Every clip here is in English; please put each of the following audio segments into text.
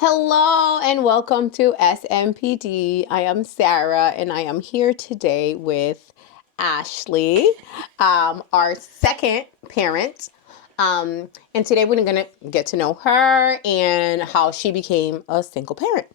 Hello and welcome to SMPD. I am Sarah and I am here today with Ashley, our second parent. And today we're going to get to know her and how she became a single parent.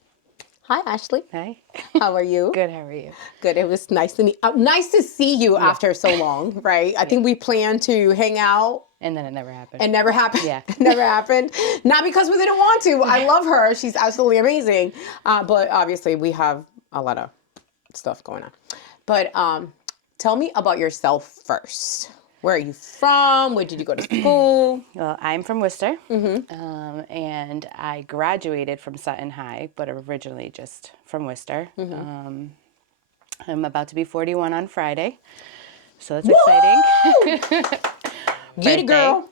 Hi, Ashley. Hi. How are you? Good. How are you? Good. It was nice to see you after so long, right? I think we planned to hang out. And then it never happened. It never happened. Yeah. It never happened. Not because we didn't want to. I love her. She's absolutely amazing. But obviously, we have a lot of stuff going on. But tell me about yourself first. Where are you from? Where did you go to school? Well, I'm from Worcester, and I graduated from Sutton High, but originally just from Worcester. I'm about to be 41 on Friday, so that's exciting. Get it, girl.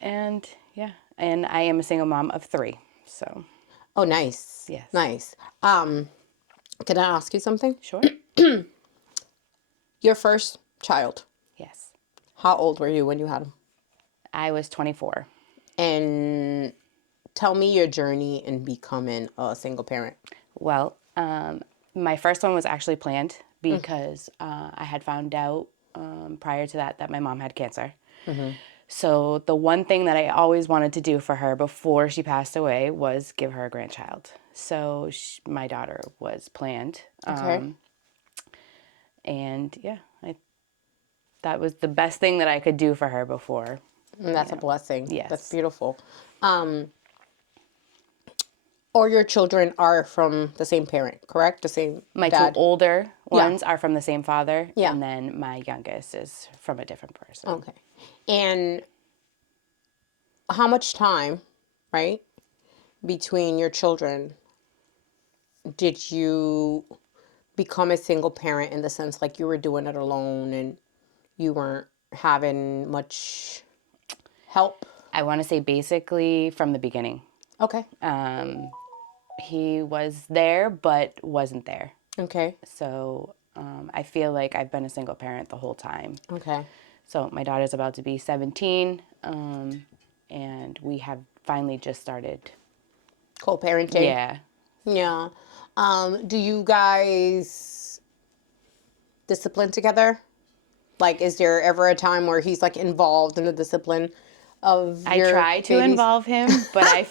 And yeah, and I am a single mom of 3. So Oh, nice. Yes. Nice. Can I ask you something? sure. Your first child. Yes, How old were you when you had him? I was 24. And tell me your journey in becoming a single parent. Well, my first one was actually planned because I had found out prior to that my mom had cancer. So the one thing that I always wanted to do for her before she passed away was give her a grandchild. So my daughter was planned. Okay. And yeah, that was the best thing that I could do for her before. And that's a blessing. Yes. That's beautiful. Or your children are from the same parent, correct? The same My dad? 2 older ones are from the same father, Yeah. and then my youngest is from a different person. Okay. And how much time, right, between your children did you become a single parent in the sense like you were doing it alone and you weren't having much help? I want to say basically from the beginning. Okay. He was there, but wasn't there. Okay. So I feel like I've been a single parent the whole time. Okay. So my daughter's about to be 17, and we have finally just started. Co-parenting? Yeah. Yeah. Do you guys discipline together? Like, is there ever a time where he's like involved in the discipline of I your try to babies? involve him, but I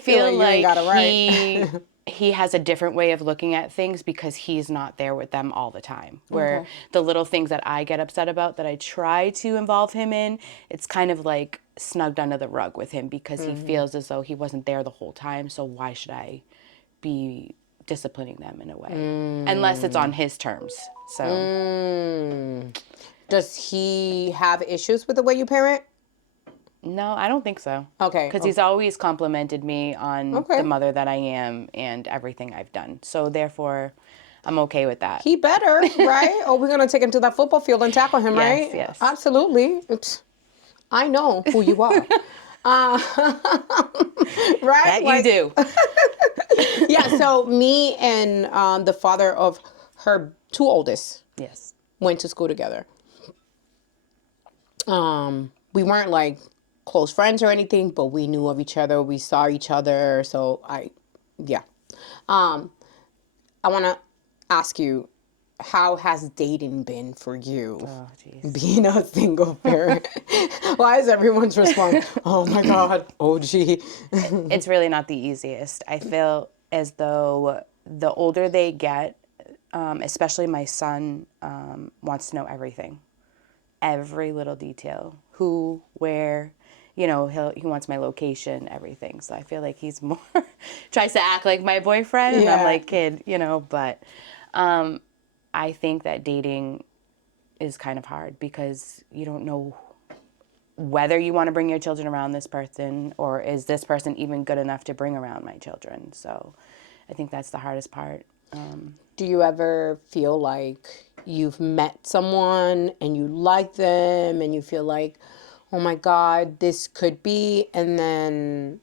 feel like you ain't got it right. he has a different way of looking at things because he's not there with them all the time. Where the little things that I get upset about that I try to involve him in, it's kind of like snugged under the rug with him because he feels as though he wasn't there the whole time. So why should I be disciplining them in a way? Unless it's on his terms. So Does he have issues with the way you parent? no, I don't think so. Okay. Because he's always complimented me on Okay. the mother that I am and everything I've done. So therefore, I'm okay with that. He better, right? Or we're going to take him to that football field and tackle him, Yes, right? yes. Absolutely. I know who you are. Right? That you do. Yeah, so me and the father of her 2 oldest Yes. went to school together. We weren't like close friends or anything, but we knew of each other. We saw each other. So yeah. I want to ask you, how has dating been for you? Oh, jeez. Being a single parent. Why is everyone's response, oh my God, OG? It's really not the easiest. I feel as though the older they get, especially my son, wants to know everything. Every little detail. Who, where, he wants my location, everything. So I feel like he's more tries to act like my boyfriend, and I'm Yeah. like, kid, but I think that dating is kind of hard because you don't know whether you want to bring your children around this person or is this person even good enough to bring around my children. So I think that's the hardest part. Do you ever feel like you've met someone and you like them and you feel like, oh my God, this could be, and then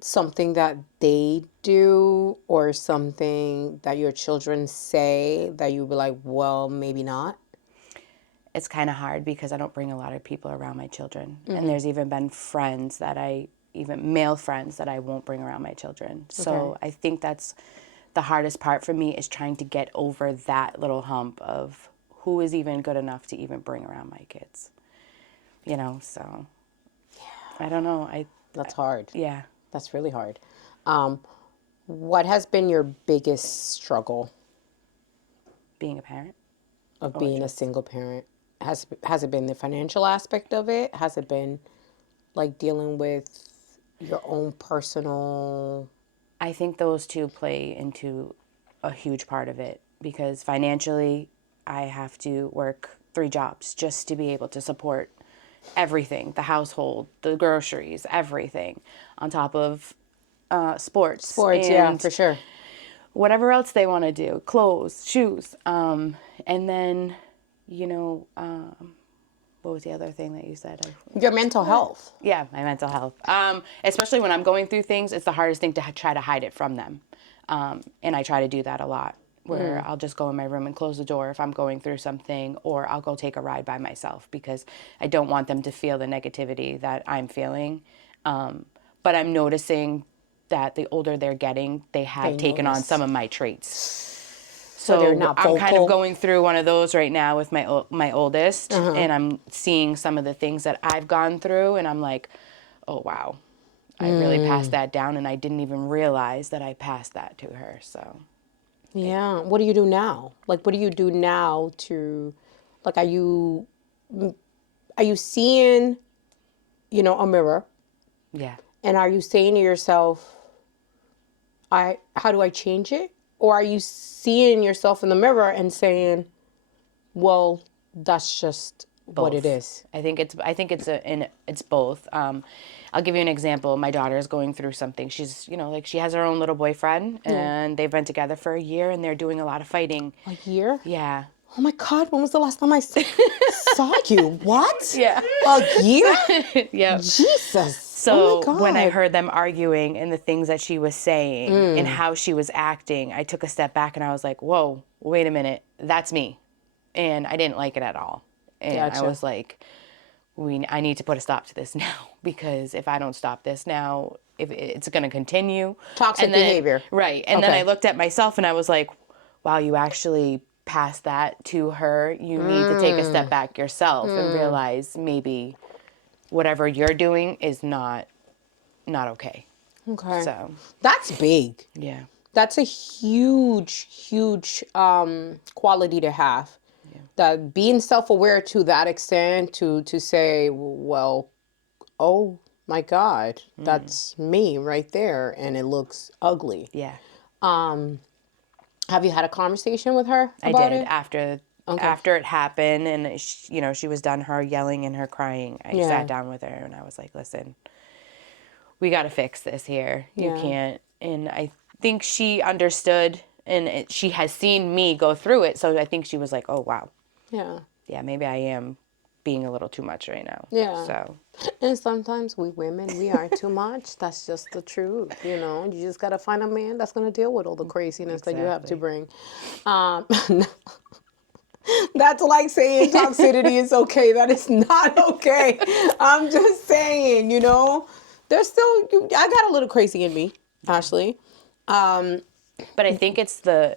something that they do or something that your children say that you'd be like, well, maybe not? It's kind of hard because I don't bring a lot of people around my children. And there's even been friends that I even male friends that I won't bring around my children. So Okay. I think that's the hardest part for me, is trying to get over that little hump of who is even good enough to even bring around my kids. You know, so I don't know. That's hard. Yeah, That's really hard. Um, what has been your biggest struggle being a parent. of Or being a just, single parent? Has it been the financial aspect of it? Has it been like dealing with your own personal? I think those two play into a huge part of it, because financially, I have to work 3 jobs just to be able to support everything, the household, the groceries, everything, on top of sports Sports, yeah, and for sure. whatever else they want to do, clothes, shoes. And then, you know, what was the other thing that you said? Your mental health. Yeah, my mental health. Especially when I'm going through things, it's the hardest thing to try to hide it from them. And I try to do that a lot, where I'll just go in my room and close the door if I'm going through something, or I'll go take a ride by myself, because I don't want them to feel the negativity that I'm feeling. But I'm noticing that the older they're getting, they have They taken on some notice. of my traits. So they're So not I'm kind of vocal. going through one of those right now with my oldest, and I'm seeing some of the things that I've gone through, and I'm like, oh wow, I really passed that down, and I didn't even realize that I passed that to her. So Yeah. What do you do now? Like, what do you do now to, like, are you seeing, a mirror, yeah, and are you saying to yourself, how do I change it? Or are you seeing yourself in the mirror and saying, well, that's just what it both. is? It's both. I'll give you an example. My daughter is going through something. She's, like, she has her own little boyfriend, Yeah. and they've been together for a year, and they're doing a lot of fighting. A year? Yeah. Oh my God, when was the last time I saw you? What? Yeah. A year? Yeah. Jesus. Oh So my when I God. heard them arguing and the things that she was saying and how she was acting, I took a step back and I was like, whoa, wait a minute, that's me. And I didn't like it at all. And I Gotcha. was like, I need to put a stop to this now, because if I don't stop this now, if it's going to continue. Toxic And then, behavior. right. And then I Okay. looked at myself and I was like, wow, you actually passed that to her. You need to take a step back yourself and realize maybe whatever you're doing is not okay. Okay. So, That's big. yeah. That's a huge, huge quality to have. That being self-aware to that extent, to say, well, oh my God, that's me right there, and it looks ugly. Yeah. Have you had a conversation with her I about did it? Okay. after it happened, and she was done her yelling and her crying. I Yeah. sat down with her and I was like, "Listen, we got to fix this here. You Yeah. can't." And I think she understood, and she has seen me go through it, so I think she was like, "Oh wow, Yeah. yeah, maybe I am being a little too much right now." Yeah. So, And sometimes we women, we are too much. That's just the truth. You just got to find a man that's going to deal with all the craziness that you have to exactly. bring. Um, that's like saying toxicity is okay. That is not okay. I'm just saying. There's still, I got a little crazy in me, Ashley. But I think it's the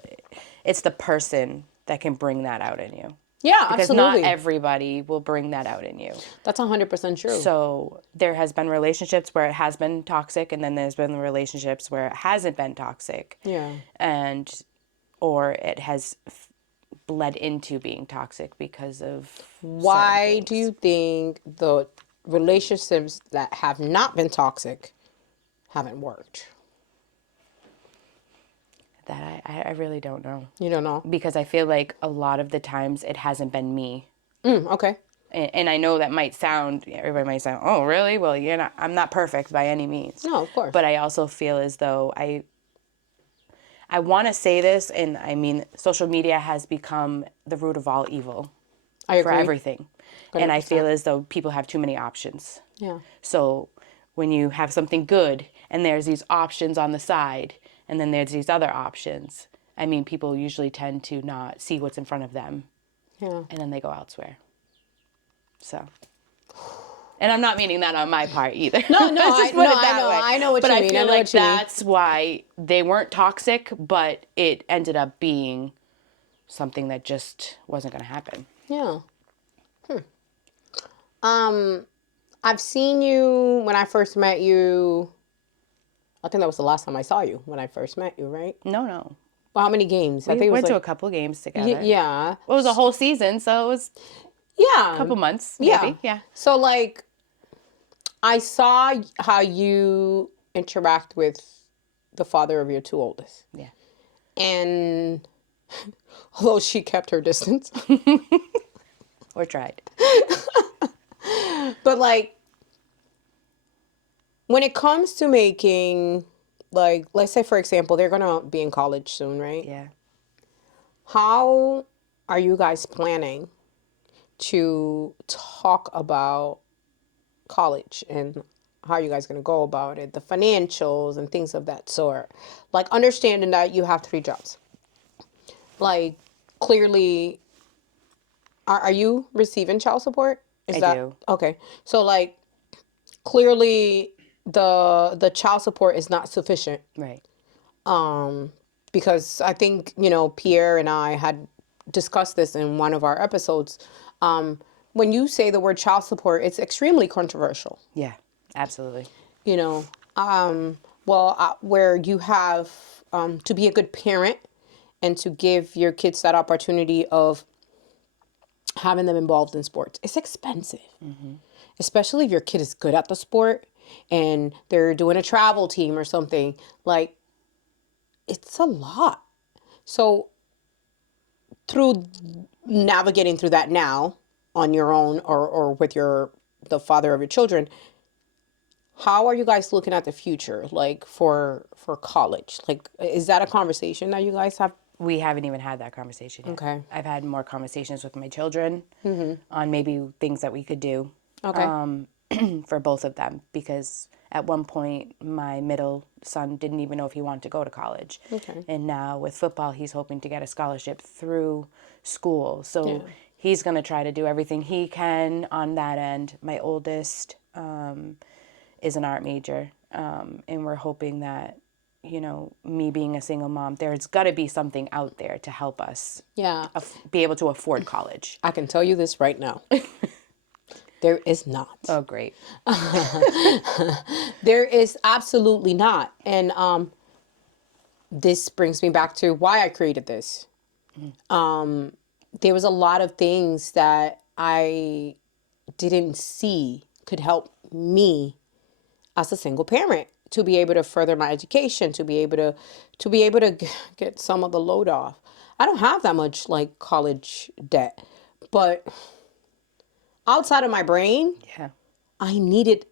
person that can bring that out in you, Yeah, because not absolutely. everybody will bring that out in you. That's 100% true. So there has been relationships where it has been toxic, and then there's been relationships where it hasn't been toxic, Yeah. and or it has bled into being toxic because of Why certain do things. you think the relationships that have not been toxic haven't worked? That I really don't know, You don't know? because I feel like a lot of the times it hasn't been me. Okay. And I know that everybody might say, oh, really? Well, I'm not perfect by any means. No, of course. But I also feel as though I want to say this, and I mean, social media has become the root of all evil I for agree. everything. And I 100%. feel as though people have too many options. Yeah. So when you have something good and there's these options on the side, and then there's these other options, I mean, people usually tend to not see what's in front of them, Yeah. and then they go elsewhere. So, And I'm not meaning that on my part either. No, no, Let's just put it that way. I know what but you I mean. feel I know like what you mean. that's why they weren't toxic, but it ended up being something that just wasn't going to happen. Yeah. I've seen you when I first met you. I think that was the last time I saw you when I first met you, right? No. Well, how many games? I We think it was went to a like couple games together. yeah. Well, it was a whole season, so it was Yeah. a couple months, Yeah. maybe. Yeah. So like I saw how you interact with the father of your two oldest. Yeah. And although she kept her distance, Or tried. but like when it comes to making, like, let's say for example, they're gonna be in college soon, right? Yeah. How are you guys planning to talk about college and how are you guys going to go about it, the financials and things of that sort? Like understanding that you have 3 jobs. Like clearly, are you receiving child support? I do. Okay? So like clearly, the child support is not sufficient. Right. Because I think, Pierre and I had discussed this in one of our episodes. When you say the word child support, it's extremely controversial. Yeah. Absolutely. You know, where you have to be a good parent and to give your kids that opportunity of having them involved in sports. It's expensive, especially if your kid is good at the sport and they're doing a travel team or something. Like, it's a lot. So through navigating through that now on your own or with the father of your children, how are you guys looking at the future, like for college? Like, is that a conversation that you guys have? We haven't even had that conversation yet. Okay. I've had more conversations with my children on maybe things that we could do for both of them. Because at one point, my middle son didn't even know if he wanted to go to college. Okay. And now with football, he's hoping to get a scholarship through school. So he's going to try to do everything he can on that end. My oldest is an art major. And we're hoping that, me being a single mom, there's got to be something out there to help us Yeah. be able to afford college. I can tell you this right now. There is not. Oh, great. There is absolutely not. And this brings me back to why I created this. There was a lot of things that I didn't see could help me as a single parent to be able to further my education, to be able to get some of the load off. I don't have that much like college debt, but outside of my brain, Yeah. I needed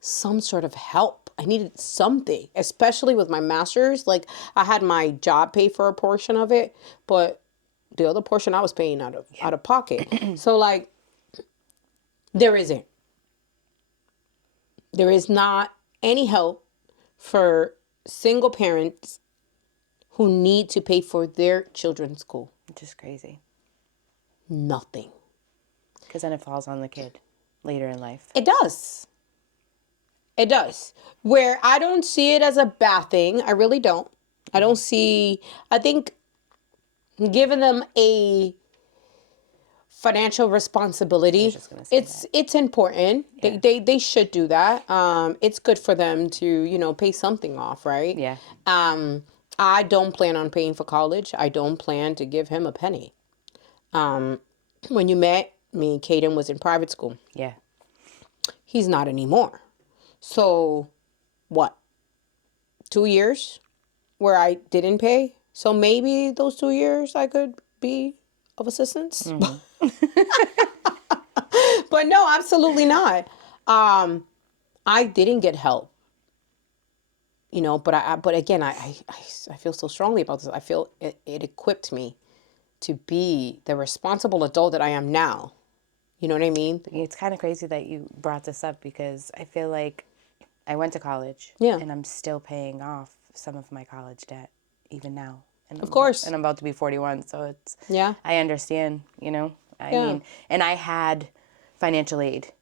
some sort of help. I needed something, especially with my master's. Like I had my job pay for a portion of it, but the other portion I was paying out of pocket. So like there is not any help for single parents who need to pay for their children's school. Which is crazy. Nothing. Because then it falls on the kid later in life. It does. It does. Where I don't see it as a bad thing. I really don't. I think giving them a financial responsibility, just gonna say it's important. Yeah. They should do that. It's good for them to, pay something off, right? Yeah. I don't plan on paying for college. I don't plan to give him a penny. When you met me, Caden was in private school. Yeah. He's not anymore. So, what? 2 years where I didn't pay? So maybe those 2 years I could be of assistance. But no, absolutely not. I didn't get help. But again, I feel so strongly about this. I feel it equipped me to be the responsible adult that I am now. You know what I mean? It's kind of crazy that you brought this up because I feel like I went to college. Yeah. And I'm still paying off some of my college debt even now. And Of course. And I'm about to be 41, so it's Yeah. I understand, I mean, and I had financial aid,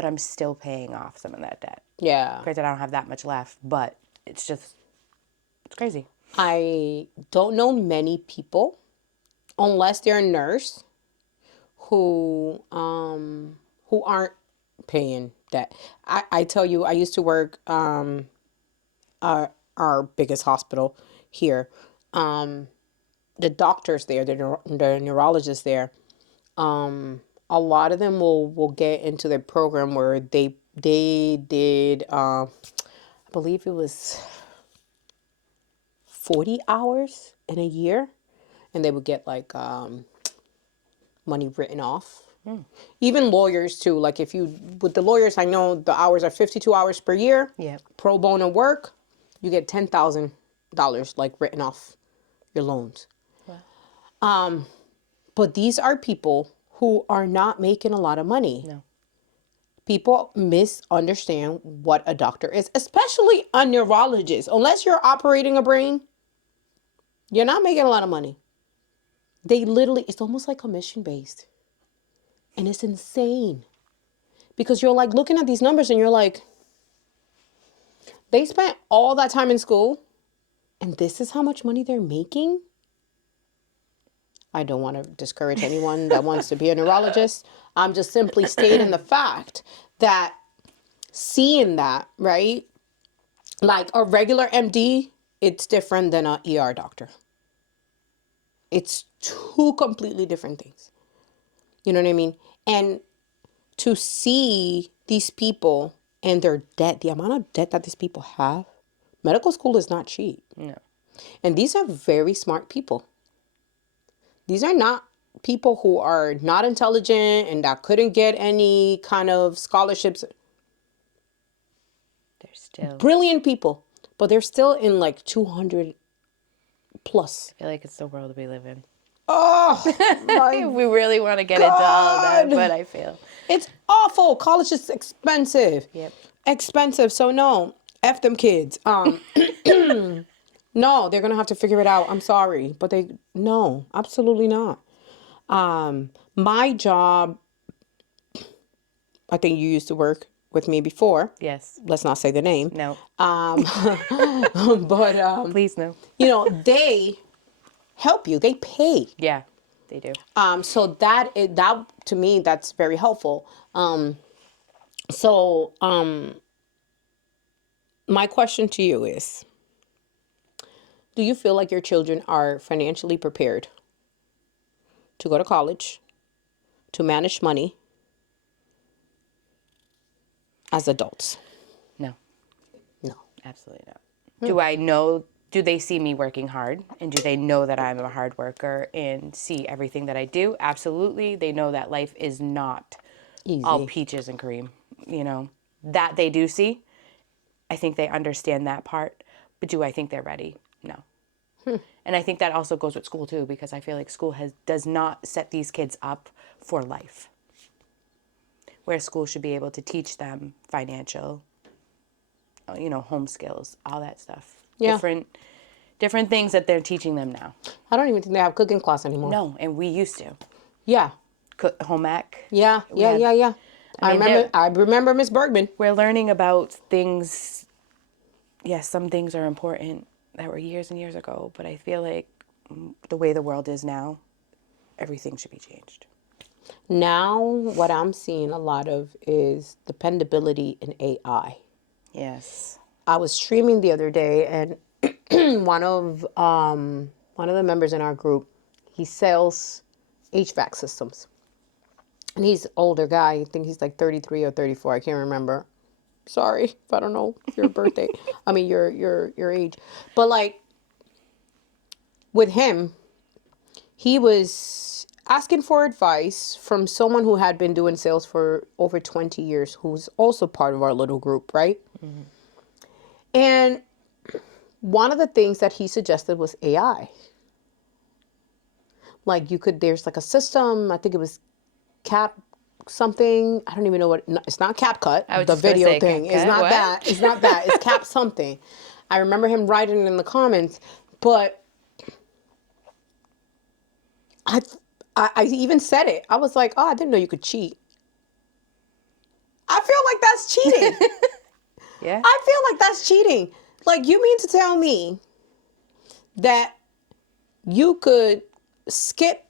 but I'm still paying off some of that debt. Yeah. Granted, I don't have that much left, but it's crazy. I don't know many people, unless they're a nurse, who aren't paying debt. I tell you, I used to work our biggest hospital here. The doctors there, the neurologists there, a lot of them will get into the program where they did I believe it was 40 hours in a year, and they would get like money written off. Even lawyers too. Like if you with the lawyers, I know the hours are 52 hours per year. Yeah. Pro bono work, you get $10,000 like written off your loans. But these are people who are not making a lot of money. No. People misunderstand what a doctor is, especially a neurologist. Unless you're operating a brain, you're not making a lot of money. They literally, it's almost like commission based. And it's insane. Because you're like looking at these numbers and you're like, they spent all that time in school and this is how much money they're making? I don't want to discourage anyone that wants to be a neurologist. I'm just simply stating the fact that seeing that, right? Like a regular MD, it's different than a ER doctor. It's two completely different things. You know what I mean? And to see these people and their debt, the amount of debt that these people have, medical school is not cheap. No. And these are very smart people. These are not people who are not intelligent and that couldn't get any kind of scholarships. They're still. Brilliant people, but they're still in like 200 plus. I feel like it's the world we live in. Oh, my We really want to get into all of that, God. but I feel. It's awful. College is expensive. Yep. Expensive. So no, F them kids. No, they're gonna have to figure it out. I'm sorry, but no, absolutely not. My job, I think you used to work with me before. Yes. Let's not say the name. No. But Please no. they help you. They pay. Yeah, they do. So that to me, that's very helpful. My question to you is, do you feel like your children are financially prepared to go to college, to manage money as adults? No, No. absolutely not. Do they see me working hard? And do they know that I'm a hard worker and see everything that I do? Absolutely. They know that life is not Easy. all peaches and cream. That they do see. I think they understand that part. But do I think they're ready? No. And I think that also goes with school too, because I feel like school does not set these kids up for life. Where school should be able to teach them financial, home skills, all that stuff. Yeah. Different things that they're teaching them now. I don't even think they have cooking class anymore. No, and we used to. Yeah. Home ec. Yeah. I remember Miss Bergman. We're learning about things. Yes, some things are important that were years and years ago, but I feel like the way the world is now, everything should be changed. Now, what I'm seeing a lot of is dependability in AI. Yes. I was streaming the other day, and one of the members in our group, he sells HVAC systems, and he's an older guy. I think he's like 33 or 34. I can't remember. Sorry if I don't know your birthday. I mean your age, but like with him, he was asking for advice from someone who had been doing sales for over 20 years, who's also part of our little group, right? Mm-hmm. And one of the things that he suggested was AI. Like there's like a system, I think it was Cap something. I don't even know what, it's not CapCut, the video thing. It's not that. It's not that. It's Cap something. I remember him writing it in the comments, but I even said it. I was like, oh, I didn't know you could cheat. I feel like that's cheating. Yeah. I feel like that's cheating. Like, you mean to tell me that you could skip,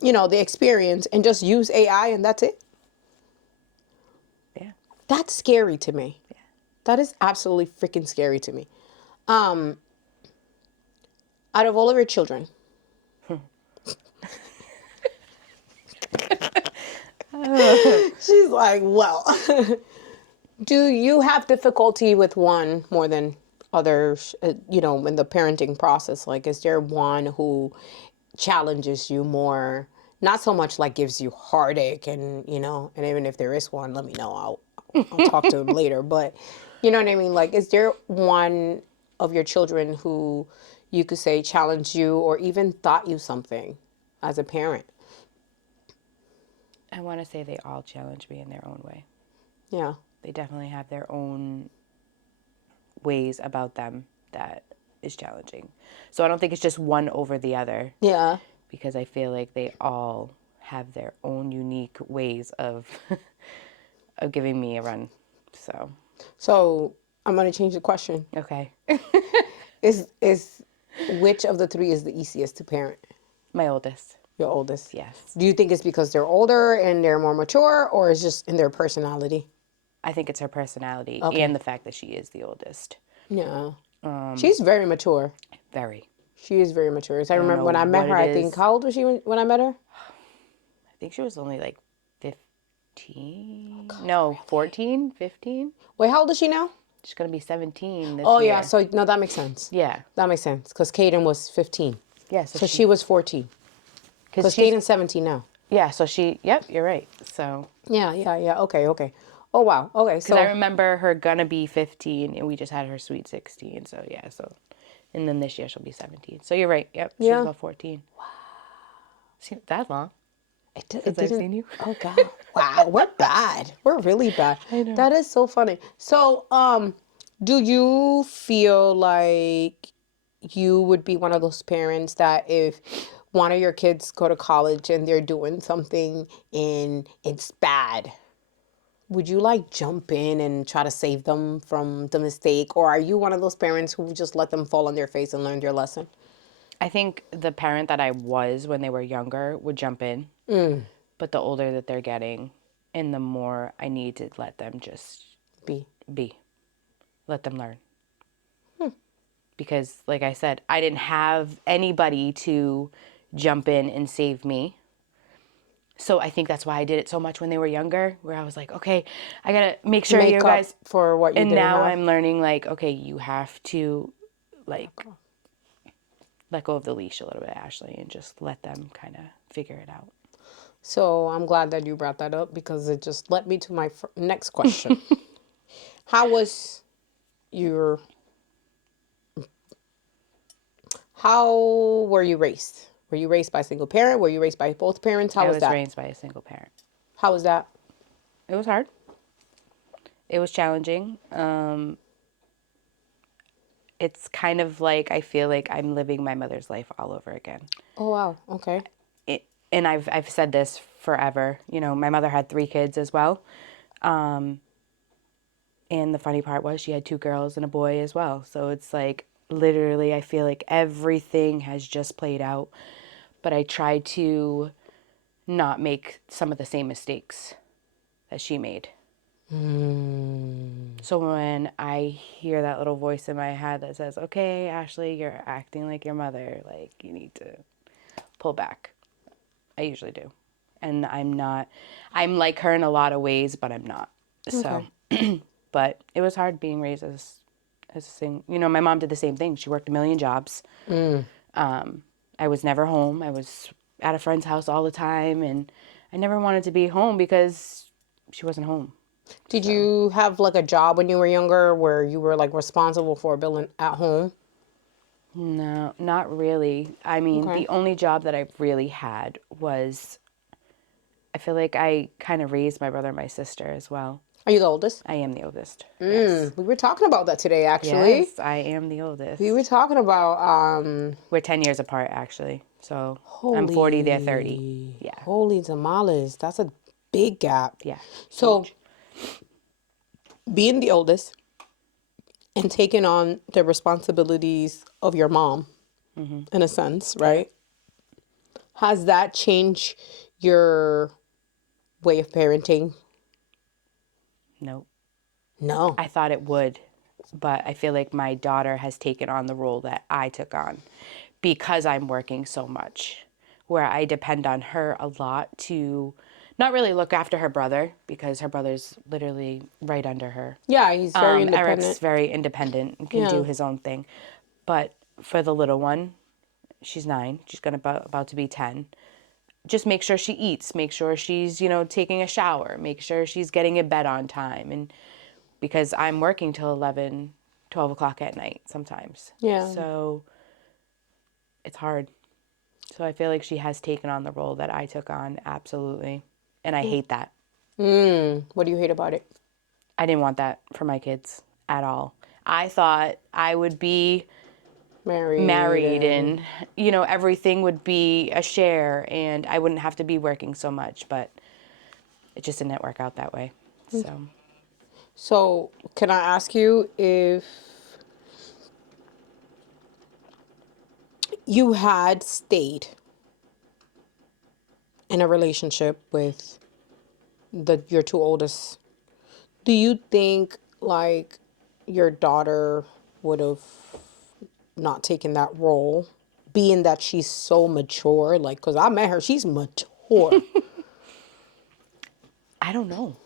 the experience and just use AI and that's it? Yeah. That's scary to me. That is absolutely freaking scary to me. Out of all of your children, she's like, well, do you have difficulty with one more than others, in the parenting process? Like, is there one who challenges you more? Not so much like gives you heartache and even if there is one, let me know. I'll talk to him later. But you know what I mean? Like, is there one of your children who you could say challenged you or even taught you something as a parent? I want to say they all challenge me in their own way. Yeah. They definitely have their own ways about them that is challenging. So I don't think it's just one over the other. Yeah. Because I feel like they all have their own unique ways of of giving me a run. So I'm gonna change the question. Okay. Is which of the three is the easiest to parent? My oldest. Your oldest. Yes. Do you think it's because they're older and they're more mature, or is just in their personality? I think it's her personality Okay. and the fact that she is the oldest. Yeah. She's very mature. Very. She is very mature. I remember know when I met what her, it I think, is. how old was she when I met her? I think she was only like 15. No, 14, 15. Wait, how old is she now? She's going to be 17 this Oh, year. yeah. So, no, that makes sense. Yeah. That makes sense. Because Kaden was 15. Yeah, So she was 14. Because Kaden's 17 now. Yeah, so yep, you're right. So. Yeah. Okay. Oh, wow. Okay. So. Because I remember her gonna be 15, and we just had her sweet 16. So yeah, and then this year she'll be 17. So you're right. Yep, she's about 14. Wow. See, that long? It Since I've seen you. Oh, God. Wow. We're bad. We're really bad. I know. That is so funny. So, do you feel like you would be one of those parents that if one of your kids go to college and they're doing something and it's bad, would you like jump in and try to save them from the mistake? Or are you one of those parents who just let them fall on their face and learn their lesson? I think the parent that I was when they were younger would jump in. But the older that they're getting, and the more I need to let them just be. Let them learn. Because, like I said, I didn't have anybody to jump in and save me. So I think that's why I did it so much when they were younger, where I was like, okay, I gotta make sure you guys for what you and didn't now have. I'm learning, like, okay, you have to, like, let go of the leash a little bit, Ashley, and just let them kind of figure it out. So I'm glad that you brought that up because it just led me to my next question. How were you raised? Were you raised by a single parent? Were you raised by both parents? How I was was that? raised by a single parent. How was that? It was hard. It was challenging. It's kind of like I feel like I'm living my mother's life all over again. Oh, wow. Okay. And I've said this forever. You know, my mother had 3 kids as well. And the funny part was she had 2 girls and a boy as well. So it's like literally I feel like everything has just played out. But I try to not make some of the same mistakes that she made. So when I hear that little voice in my head that says, okay, Ashley, you're acting like your mother, like you need to pull back. I usually do. And I'm like her in a lot of ways, but I'm not. So, but it was hard being raised as a single, my mom did the same thing. She worked a million jobs. I was never home. I was at a friend's house all the time. And I never wanted to be home because she wasn't home. Did you have like a job when you were younger where you were like responsible for billing at home? No, not really. I mean, the only job that I really had was, I feel like I kind of raised my brother and my sister as well. Are you the oldest? I am the oldest. Yes. We were talking about that today, actually. Yes, I am the oldest. We were talking about We're 10 years apart, actually. So I'm 40, they're 30. Yeah. Holy tamales. That's a big gap. Yeah. So Huge. being the oldest and taking on the responsibilities of your mom, in a sense, right? Has that changed your way of parenting? Nope. No. I thought it would, but I feel like my daughter has taken on the role that I took on because I'm working so much, where I depend on her a lot to not really look after her brother because her brother's literally right under her. Yeah, he's very Eric's independent. very independent and can do Yeah. his own thing. But for the little one, she's 9, she's gonna about to be 10. Just make sure she eats, make sure she's, taking a shower, make sure she's getting in bed on time. And because I'm working till 11, 12 o'clock at night sometimes. Yeah. So it's hard. So I feel like she has taken on the role that I took on, absolutely. And I hate that. What do you hate about it? I didn't want that for my kids at all. I thought I would be married And and, everything would be a share and I wouldn't have to be working so much, but it just didn't work out that way. So so, can I ask you if you had stayed in a relationship with your two oldest, do you think like your daughter would have not taken that role, being that she's so mature? Like, cause I met her, she's mature. I don't know.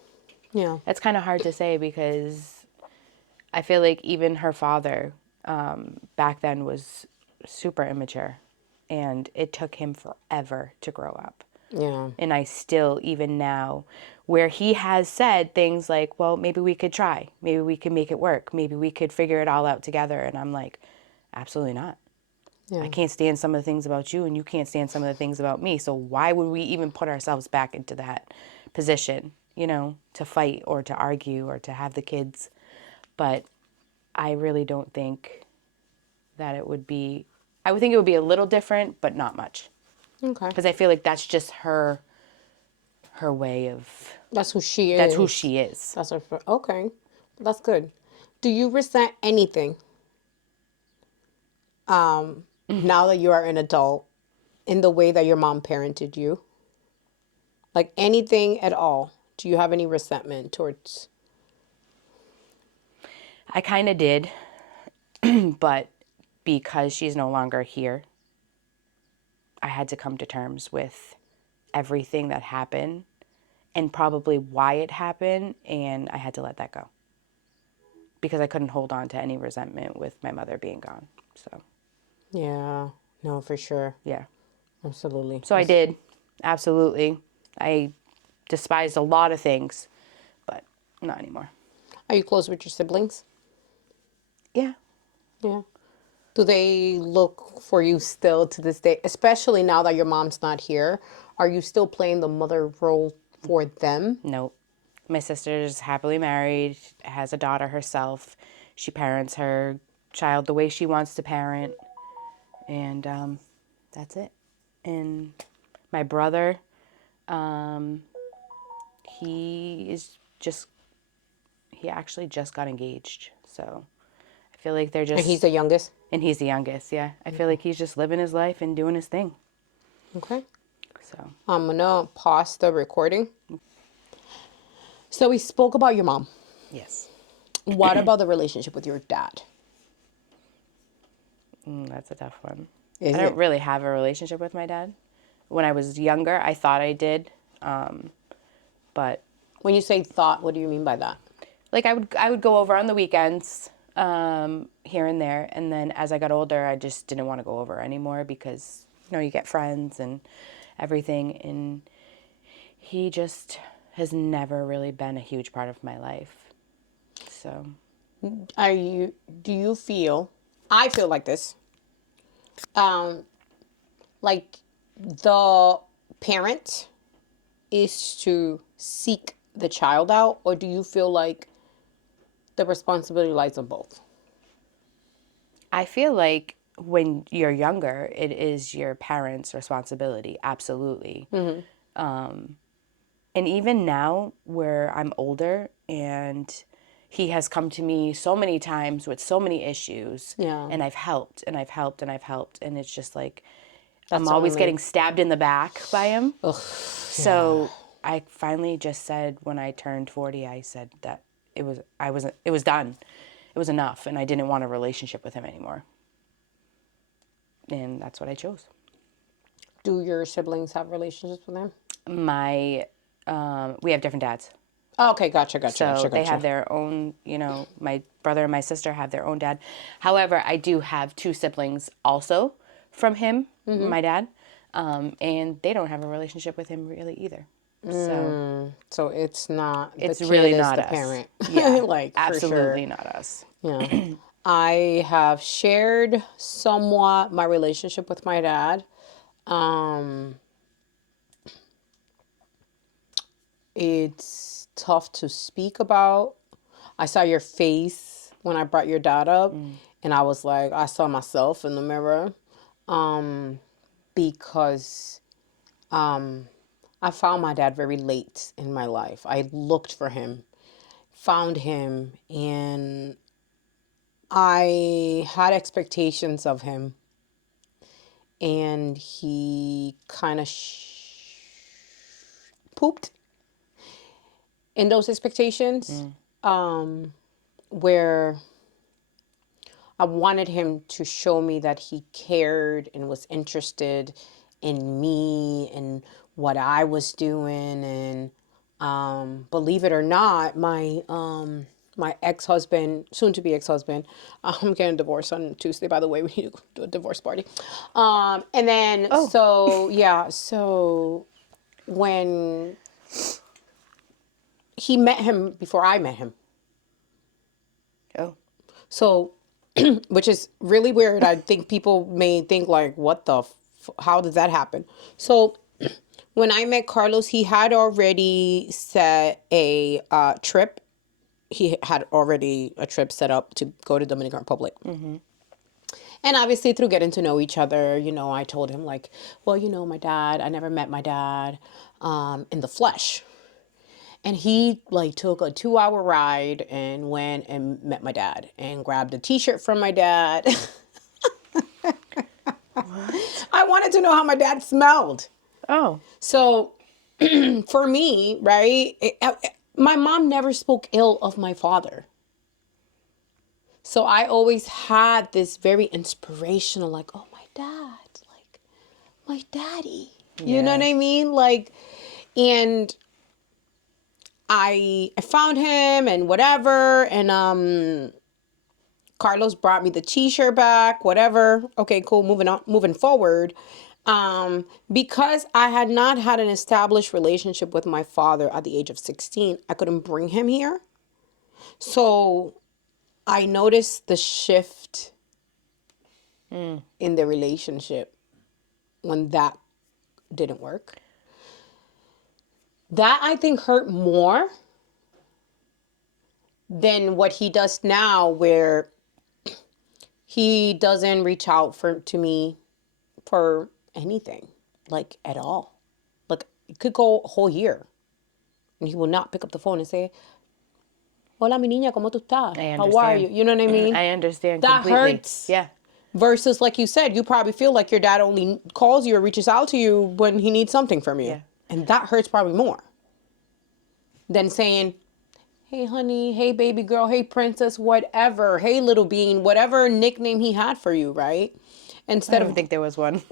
Yeah. That's kind of hard to say because I feel like even her father back then was super immature and it took him forever to grow up. Yeah. And I still, even now, where he has said things like, well, maybe we could try. Maybe we could make it work. Maybe we could figure it all out together. And I'm like, absolutely not. Yeah. I can't stand some of the things about you and you can't stand some of the things about me. So why would we even put ourselves back into that position, to fight or to argue or to have the kids? But I really don't think that it would be, I would think it would be a little different, but not much. Okay. Because I feel like that's just her way of, That's who she is. that's who she is. That's her. Okay. That's good. Do you resent anything now that you are an adult in the way that your mom parented you? Like anything at all? Do you have any resentment towards? I kind of did, but because she's no longer here, I had to come to terms with everything that happened and probably why it happened, and I had to let that go because I couldn't hold on to any resentment with my mother being gone. So, Yeah. No, for sure. yeah. Absolutely. So I did. Absolutely. I despised a lot of things, but not anymore. Are you close with your siblings? Yeah. Yeah. Do they look for you still to this day, especially now that your mom's not here? Are you still playing the mother role for them? Nope. My sister's happily married, has a daughter herself. She parents her child the way she wants to parent. And that's it. And my brother, um, he is just, he actually just got engaged. So I feel like they're And he's just, the youngest? and he's the youngest, yeah. I feel like he's just living his life and doing his thing. Okay. So, I'm gonna pause the recording. So we spoke about your mom. yes, What about the relationship with your dad? that's a tough one. Is I don't it? really have a relationship with my dad. When I was younger, I thought I did. But When you say thought, what do you mean by that? like I would go over on the weekends, here and there, and then as I got older, I just didn't want to go over anymore because you get friends and everything, and he just has never really been a huge part of my life. So Do you feel, I feel like this, um, like the parent is to seek the child out, or do you feel like the responsibility lies on both? I feel like when you're younger, it is your parents' responsibility, absolutely. And even now, where I'm older and he has come to me so many times with so many issues, Yeah. and I've helped and I've helped and I've helped. And it's just like, I'm That's always only. getting stabbed in the back by him. Ugh, So I finally just said, when I turned 40, I said that it was done. It was enough. And I didn't want a relationship with him anymore. And that's what I chose. Do your siblings have relationships with him? We have different dads. Oh, okay, gotcha. So they have their own, my brother and my sister have their own dad. However, I do have two siblings also from him, my dad, and they don't have a relationship with him really either. So it's not. It's the kid really is not the us. parent. Yeah, like absolutely for not us. sure. Yeah. I have shared somewhat my relationship with my dad. Um, it's tough to speak about. I saw your face when I brought your dad up, and I was like, I saw myself in the mirror, because I found my dad very late in my life. I looked for him, found him, and I had expectations of him, and he kind of pooped in those expectations, where I wanted him to show me that he cared and was interested in me and what I was doing. And believe it or not, my ex-husband, soon to be ex-husband, I'm getting divorced on Tuesday, by the way. We need to do a divorce party. And then so when he met him before I met him. Oh, So, which is really weird. I think people may think like, what the, how did that happen? So when I met Carlos, he had already set a trip. He had already a trip set up to go to Dominican Republic. And obviously through getting to know each other, I told him like, well, my dad, I never met my dad in the flesh. And he like took a 2-hour ride and went and met my dad and grabbed a t-shirt from my dad. I wanted to know how my dad smelled. oh, So for me, right, my mom never spoke ill of my father. So I always had this very inspirational, like, oh, my dad, like my daddy. You know Yeah. what I mean? Like, and I found him and whatever, and Carlos brought me the t-shirt back, whatever. Okay, cool, moving forward. Because I had not had an established relationship with my father at the age of 16, I couldn't bring him here. So I noticed the shift in the relationship when that didn't work. That I think hurt more than what he does now, where he doesn't reach out to me for anything, like at all. Like it could go a whole year and he will not pick up the phone and say, hola mi niña, ¿cómo tú estás? I How are you? understand. You know what I mean? I understand That completely. hurts. Yeah. Versus, like you said, you probably feel like your dad only calls you or reaches out to you when he needs something from you. Yeah. And that hurts probably more than saying, hey, honey, hey, baby girl, hey, princess, whatever, hey, little bean, whatever nickname he had for you, right? I Instead don't of think there was one.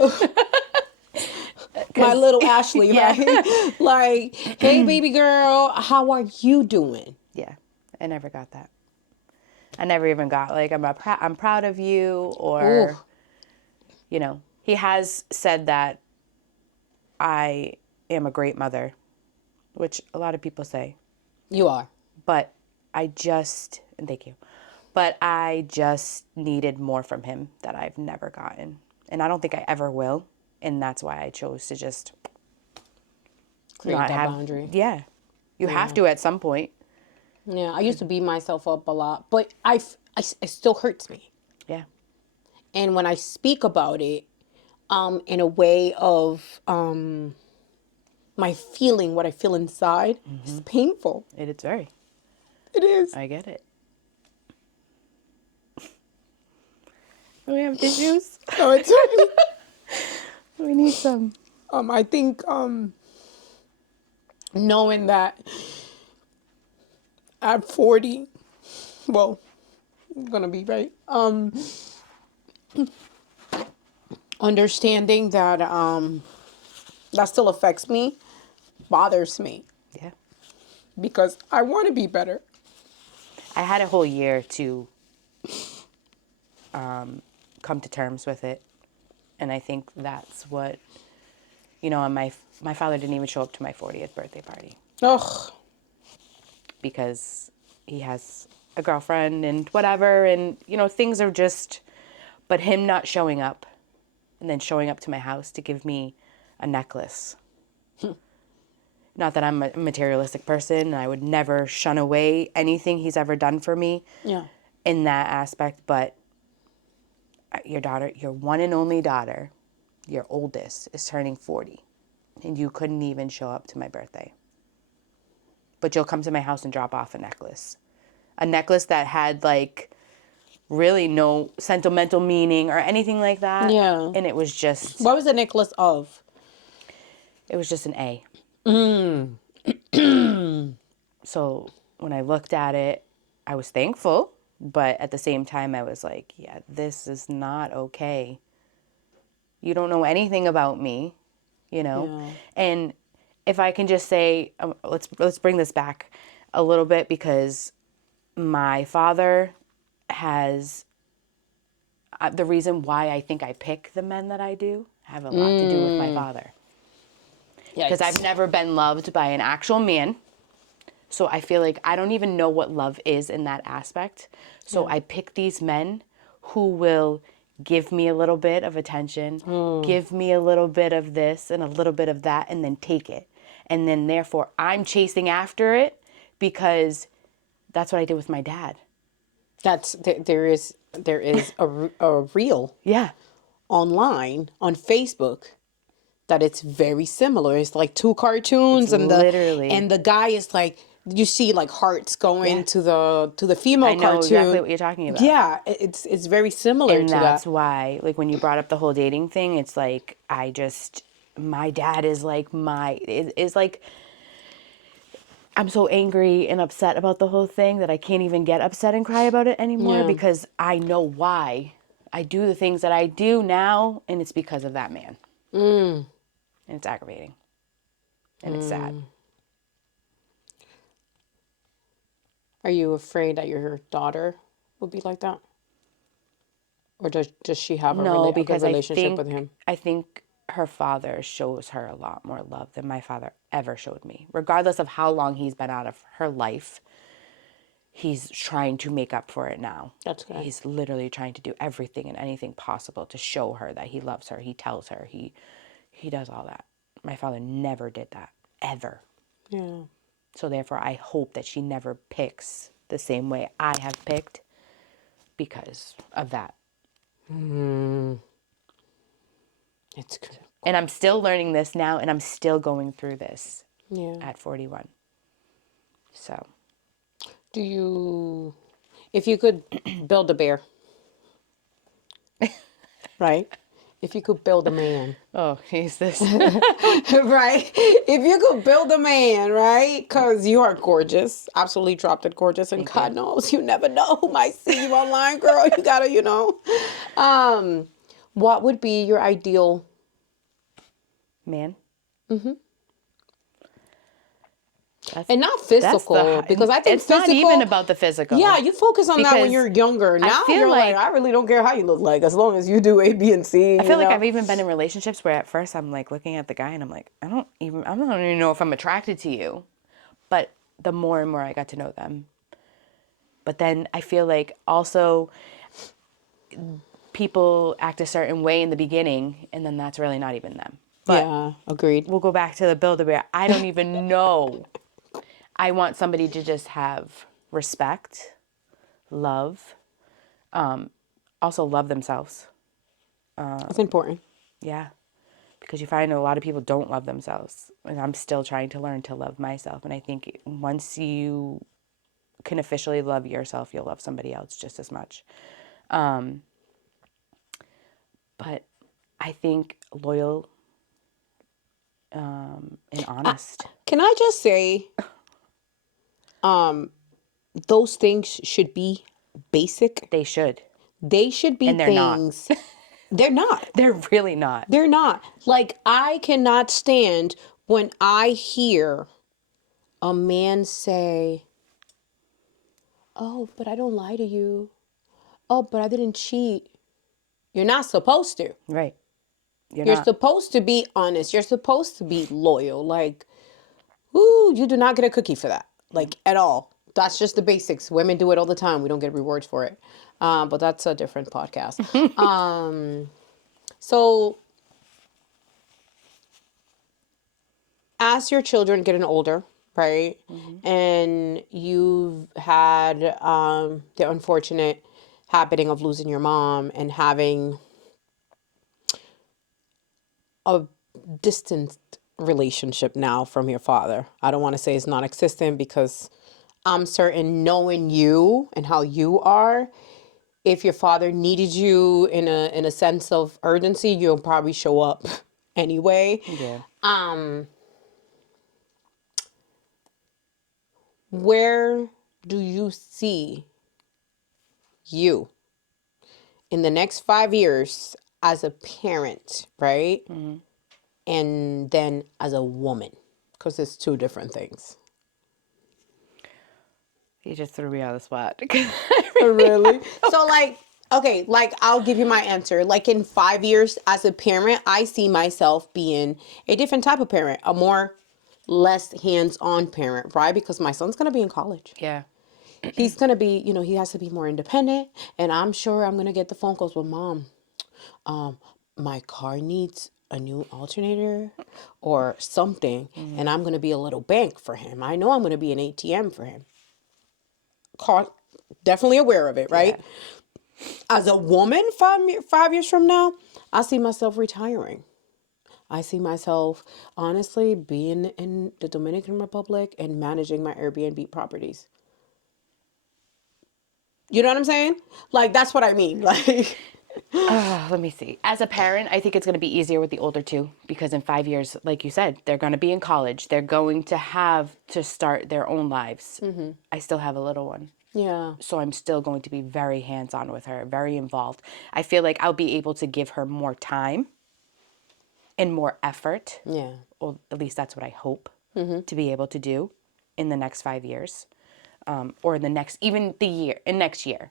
my little Ashley, Yeah. right? Like, hey, baby girl, how are you doing? Yeah, I never got that. I never even got like I'm proud of you, or he has said that I am a great mother, which a lot of people say, You are. but and thank you, but I just needed more from him that I've never gotten, and I don't think I ever will, and that's why I chose to just Create not that have. boundary. Yeah, you have to at some point. Yeah, I used to beat myself up a lot, but it still hurts me. Yeah. And when I speak about it, in a way of my feeling, what I feel inside, is painful. It's very. It is. I get it. Do we have tissues? No, it's okay. We need some. I think knowing that at 40, well, I'm gonna be right. Understanding that that still affects me bothers me Yeah. because I want to be better. I had a whole year to come to terms with it. And I think that's what, and my father didn't even show up to my 40th birthday party Ugh. because he has a girlfriend and whatever. And, things are just, but him not showing up and then showing up to my house to give me a necklace. Not that I'm a materialistic person, and I would never shun away anything he's ever done for me Yeah. in that aspect, but your daughter, your one and only daughter, your oldest, is turning 40, and you couldn't even show up to my birthday. But you'll come to my house and drop off a necklace. A necklace that had, like, really no sentimental meaning or anything like that. Yeah. And it was just... What was the necklace of? It was just an A. So when I looked at it, I was thankful, but at the same time I was like, yeah, this is not okay. You don't know anything about me, Yeah. And if I can just say, let's bring this back a little bit, because my father has the reason why I think I pick the men that I do have a lot to do with my father. Because I've never been loved by an actual man. So I feel like I don't even know what love is in that aspect. So I pick these men who will give me a little bit of attention, give me a little bit of this and a little bit of that, and then take it. And then therefore I'm chasing after it because that's what I did with my dad. There is a reel Yeah. online on Facebook that it's very similar. It's like two cartoons, It's literally- and the guy is like, you see like hearts going Yeah. to the female I know cartoon. exactly what you're talking about. Yeah, it's very similar And to that's that. why, like, when you brought up the whole dating thing, it's like, my dad is like is like, I'm so angry and upset about the whole thing that I can't even get upset and cry about it anymore, Yeah. because I know why I do the things that I do now, and it's because of that man. And it's aggravating. And it's sad. Are you afraid that your daughter will be like that? Or does she have a No, a good because relationship with him? I think her father shows her a lot more love than my father ever showed me. Regardless of how long he's been out of her life, he's trying to make up for it now. That's good. He's literally trying to do everything and anything possible to show her that he loves her. He tells her. He does all that. My father never did that, ever. Yeah. So therefore, I hope that she never picks the same way I have picked because of that. It's good. And I'm still learning this now, and I'm still going through this Yeah. at 41. So, Do you, if you could build a bear, right? If you could build a man, oh, he's this. right? If you could build a man, right? Because you are gorgeous, absolutely dropped it gorgeous, and God knows you never know who might see you online, girl. You gotta, what would be your ideal? Man. And not physical, because I think it's not physical, even about the physical. Yeah, you focus on that when Because you're younger. Now feel you're like, like- I really don't care how you look like, as long as you do A, B, and C. I feel like I've even been in relationships where at first I'm like looking at the guy and I'm like, I don't even know if I'm attracted to you. But the more and more I got to know them. But then I feel like also people act a certain way in the beginning, and then that's really not even them. But Yeah, agreed. we'll go back to the Build-A-Bear. I don't even know. I want somebody to just have respect, love, also love themselves. It's important. Yeah. because you find a lot of people don't love themselves. And I'm still trying to learn to love myself. And I think once you can officially love yourself, you'll love somebody else just as much. But I think loyal and honest. Can I just say, those things should be basic. They should. They should be And they're not. things. They're not. They're really not. They're not. Like, I cannot stand when I hear a man say, oh, but I don't lie to you. Oh, but I didn't cheat. You're not supposed to. Right. You're You're not. supposed to be honest. You're supposed to be loyal. Like, ooh, you do not get a cookie for that. Like, at all. That's just the basics. Women do it all the time. We don't get rewards for it. But that's a different podcast. So, as your children getting older, right? And you've had the unfortunate happening of losing your mom and having a distant relationship now from your father. I don't want to say it's non-existent because I'm certain, knowing you and how you are, if your father needed you in a sense of urgency, you'll probably show up anyway. Yeah. Where do you see you in the next 5 years as a parent, right? And then as a woman, because it's two different things. You just threw me on the spot. Really? So, like, okay, like, I'll give you my answer. Like, in 5 years as a parent, I see myself being a different type of parent, a more less hands-on parent, right? Because my son's going to be in college. Yeah. He's going to be, he has to be more independent. And I'm sure I'm going to get the phone calls with, Mom, my car needs a new alternator or something. And I'm going to be a little bank for him. I know I'm going to be an ATM for him. Definitely aware of it, right? Yeah. As a woman, 5 years from now, I see myself retiring. I see myself, honestly, being in the Dominican Republic and managing my Airbnb properties. You know what I'm saying? Like, that's what I mean. Like, Let me see. As a parent, I think it's going to be easier with the older two because in 5 years, like you said, they're going to be in college. They're going to have to start their own lives. I still have a little one. yeah. So I'm still going to be very hands-on with her, very involved. I feel like I'll be able to give her more time and more effort. Yeah. Or at least that's what I hope to be able to do in the next 5 years. Or in the next, even the year, in next year.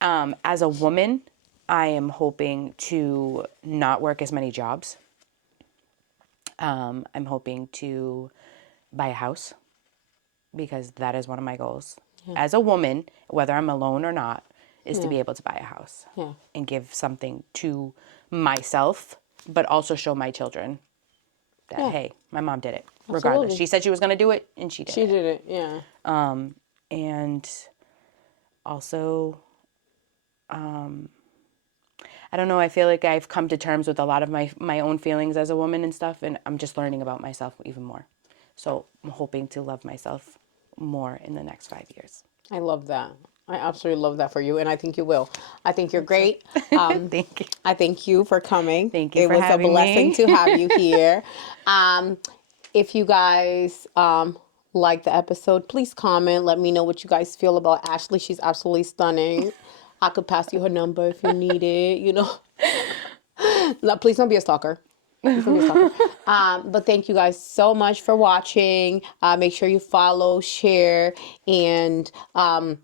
As a woman, I am hoping to not work as many jobs. I'm hoping to buy a house because that is one of my goals. Yeah. As a woman, whether I'm alone or not, is to be able to buy a house and give something to myself, but also show my children that, hey, my mom did it. Regardless. Absolutely. She said she was going to do it, and she did it. She did it, yeah. And also, I don't know, I feel like I've come to terms with a lot of my own feelings as a woman and stuff, and I'm just learning about myself even more. So I'm hoping to love myself more in the next 5 years. I love that. I absolutely love that for you, and I think you will. I think you're great. Thank you. I thank you for coming. Thank you for having me. It was a blessing to have you here. If you guys like the episode, please comment. Let me know what you guys feel about Ashley. She's absolutely stunning. I could pass you her number if you need it, No, please don't be a stalker. But thank you guys so much for watching. Make sure you follow, share, and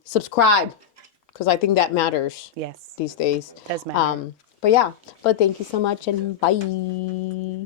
subscribe, because I think that matters. Yes. These days. It does matter. But thank you so much, and bye.